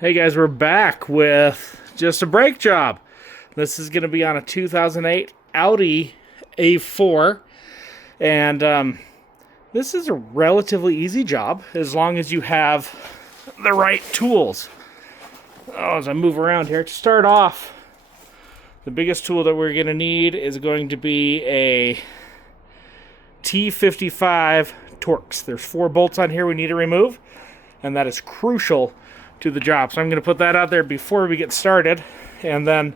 Hey guys, we're back with just a brake job. This is going to be on a 2008 Audi A4, and this is a relatively easy job as long as you have the right tools. Oh, as I move around here, to start off, the biggest tool that we're going to need is going to be a T55 Torx. There's 4 bolts on here we need to remove, and that is crucial to the job. So I'm going to put that out there before we get started, and then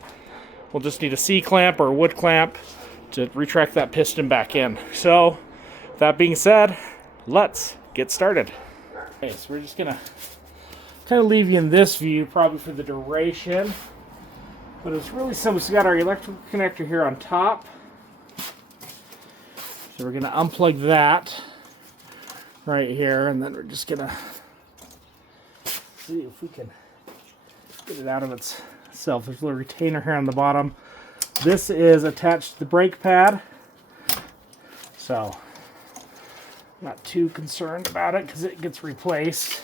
we'll just need a C-clamp or a wood clamp to retract that piston back in. So that being said, let's get started. Okay, so we're just going to kind of leave you in this view probably for the duration, but it's really simple. So we got our electrical connector here on top, so we're going to unplug that right here, and then we're just going to see if we can get it out of itself. There's a little retainer here on the bottom. This is attached to the brake pad, so I'm not too concerned about it because it gets replaced.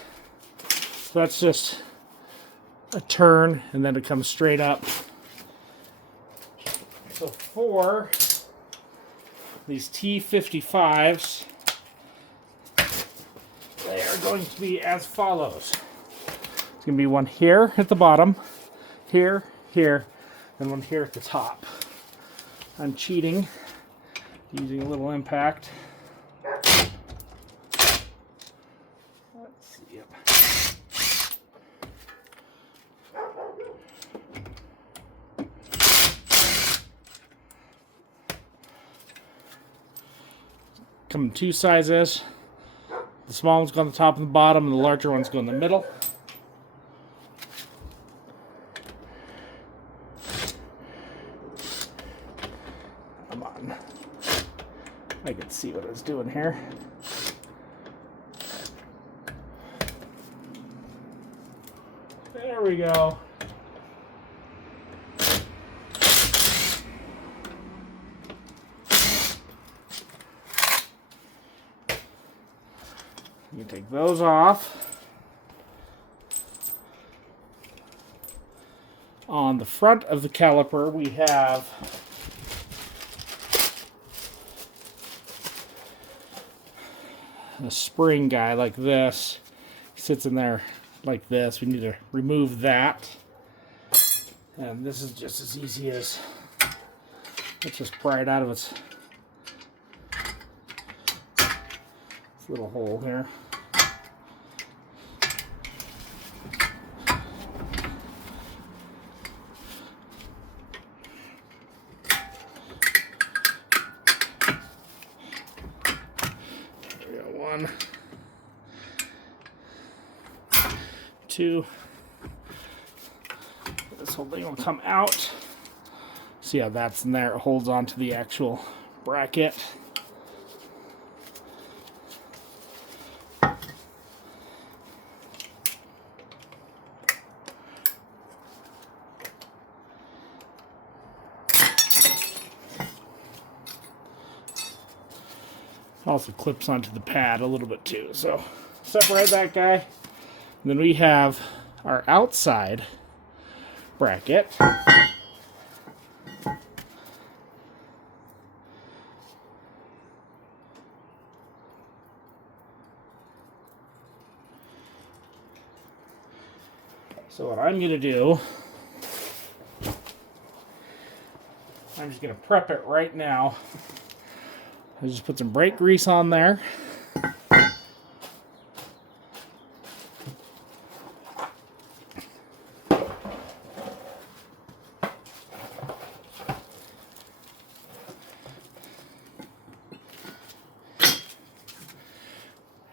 So that's just a turn, and then it comes straight up. So for these T55s, they are going to be as follows. It's going to be one here at the bottom, here, and one here at the top. I'm cheating, using a little impact. Let's see. Yep. Come in 2 sizes. The small ones go on the top and the bottom, and the larger ones go in the middle. I could see what I was doing here. There we go. You can take those off. On the front of the caliper, we have a spring guy like this. He sits in there like this. We need to remove that, and this is just as easy as, let's just pry it out of its little hole here. One, 2. This whole thing will come out. See how that's in there? It holds on to the actual bracket. Also clips onto the pad a little bit too. So separate that guy. And then we have our outside bracket. So what I'm going to do, I'm just going to prep it right now. I just put some brake grease on there.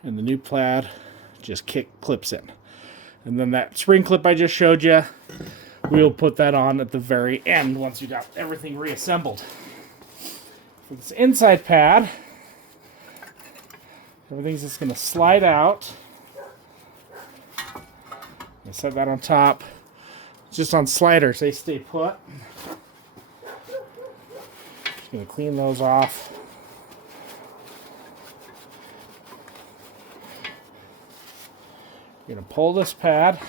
And the new plaid just clips in. And then that spring clip I just showed you, we'll put that on at the very end once you got everything reassembled. For this inside pad, everything's just going to slide out. I set that on top. It's just on sliders, they stay put. Just going to clean those off. You're going to pull this pad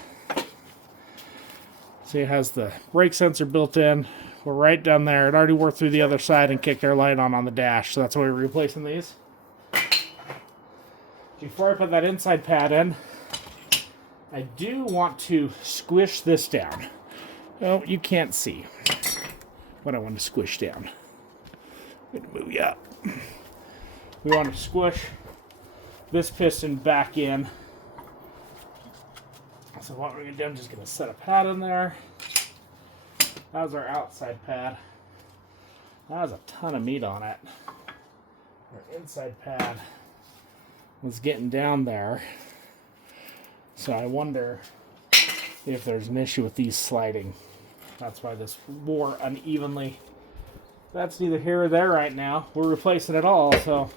See, it has the brake sensor built in. We're right down there. It already worked through the other side and kicked our light on the dash, so that's why we're replacing these. Before I put that inside pad in, I do want to squish this down. Oh, you can't see what I want to squish down. I'm going to move you up. We want to squish this piston back in. So what we're going to do, I'm just going to set a pad in there. That was our outside pad. That has a ton of meat on it. Our inside pad was getting down there. So I wonder if there's an issue with these sliding. That's why this wore unevenly. That's neither here or there right now. We're replacing it all, so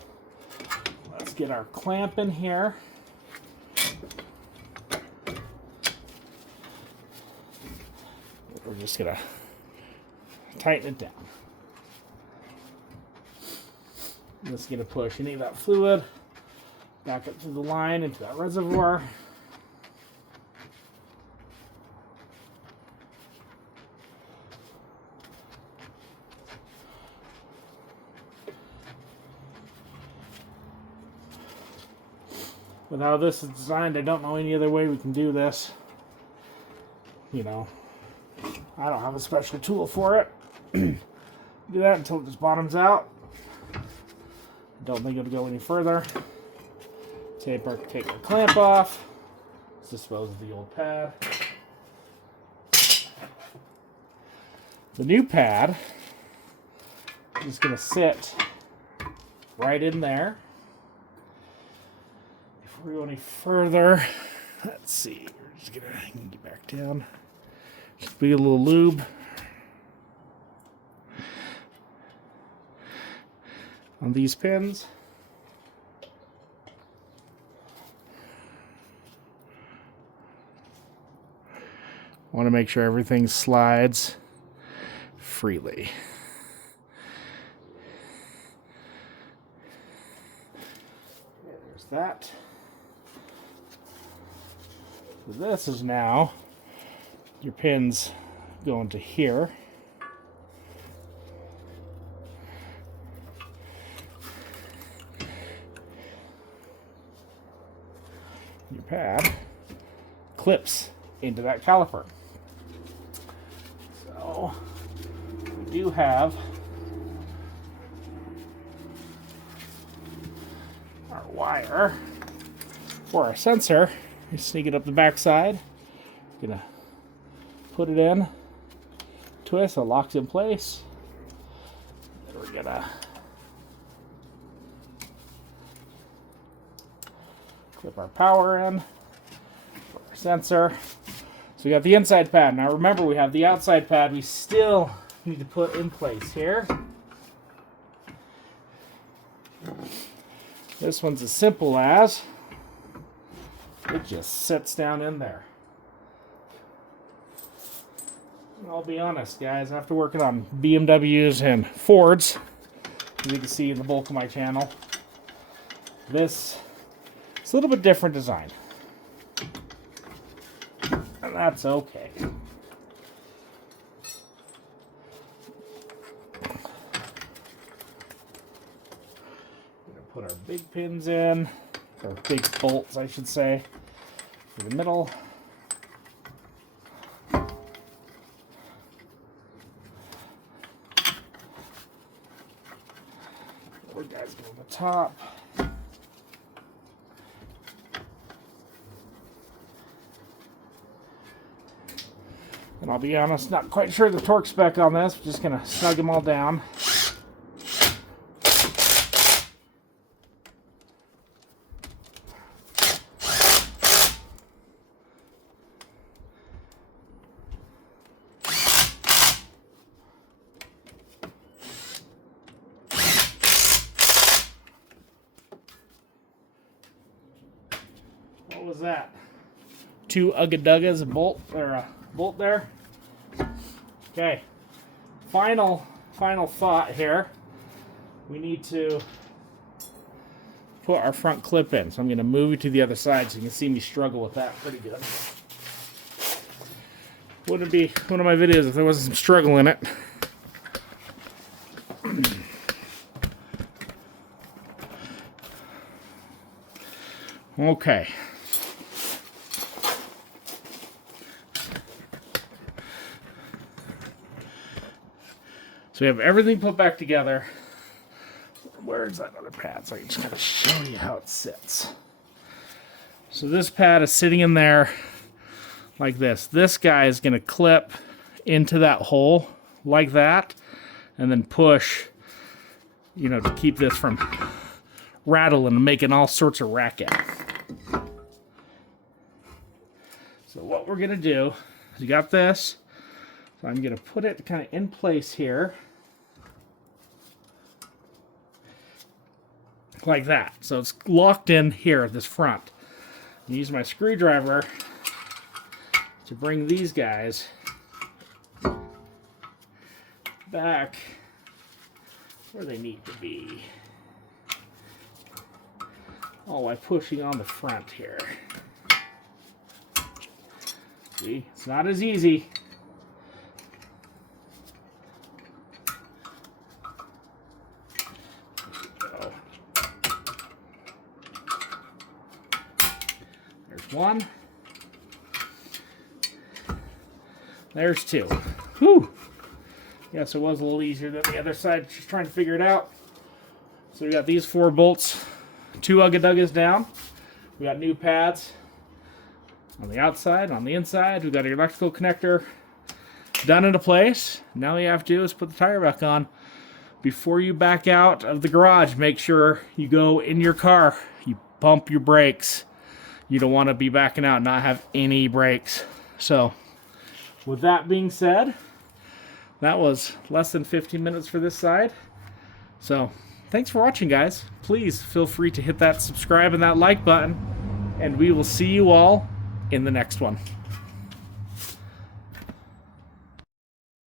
let's get our clamp in here. We're just gonna tighten it down. Just gonna push any of that fluid back up to the line into that reservoir. With how this is designed, I don't know any other way we can do this. You know, I don't have a special tool for it. Do that until it just bottoms out. I don't think it'll go any further. Take our clamp off. Let's dispose of the old pad. The new pad is going to sit right in there. Before we go any further, let's see. We're just going to get back down. Just be a little lube. On these pins. Want to make sure everything slides freely. Okay, there's that. So this is now your pins going to here. Your pad clips into that caliper. So we do have our wire for our sensor. We sneak it up the back side. Gonna put it in, twist, it locks in place. Then we're gonna clip our power in for our sensor. So we got the inside pad. Now remember, we have the outside pad we still need to put in place here. This one's as simple as it just sits down in there. I'll be honest, guys, after working on BMWs and Fords, as you can see in the bulk of my channel, this is a little bit different design. And that's okay. We're going to put our big pins in, or big bolts, I should say, in the middle. Guys, go on the top. And I'll be honest, not quite sure the torque spec on this. We're just going to snug them all down. What was that? 2 Ugga-Duggas, a bolt, or a bolt there. Okay, final thought here. We need to put our front clip in. So I'm going to move it to the other side so you can see me struggle with that pretty good. Wouldn't be one of my videos if there wasn't some struggle in it. Okay. So we have everything put back together. Where's that other pad? So I can just kind of show you how it sits. So this pad is sitting in there like this. This guy is going to clip into that hole like that and then push, you know, to keep this from rattling and making all sorts of racket. So what we're going to do is you got this. So I'm going to put it kind of in place here. Like that. So it's locked in here at this front. Use my screwdriver to bring these guys back where they need to be. All by pushing on the front here. See, it's not as easy. One. There's two. Whew. Yes, it was a little easier than the other side. Just trying to figure it out. So we got these 4 bolts, 2 ugga-duggas down. We got new pads on the outside, on the inside. We got your electrical connector done into place. Now all you have to do is put the tire back on. Before you back out of the garage, make sure you go in your car. You pump your brakes. You don't want to be backing out and not have any brakes. So, with that being said, that was less than 15 minutes for this side. So, thanks for watching, guys. Please feel free to hit that subscribe and that like button. And we will see you all in the next one.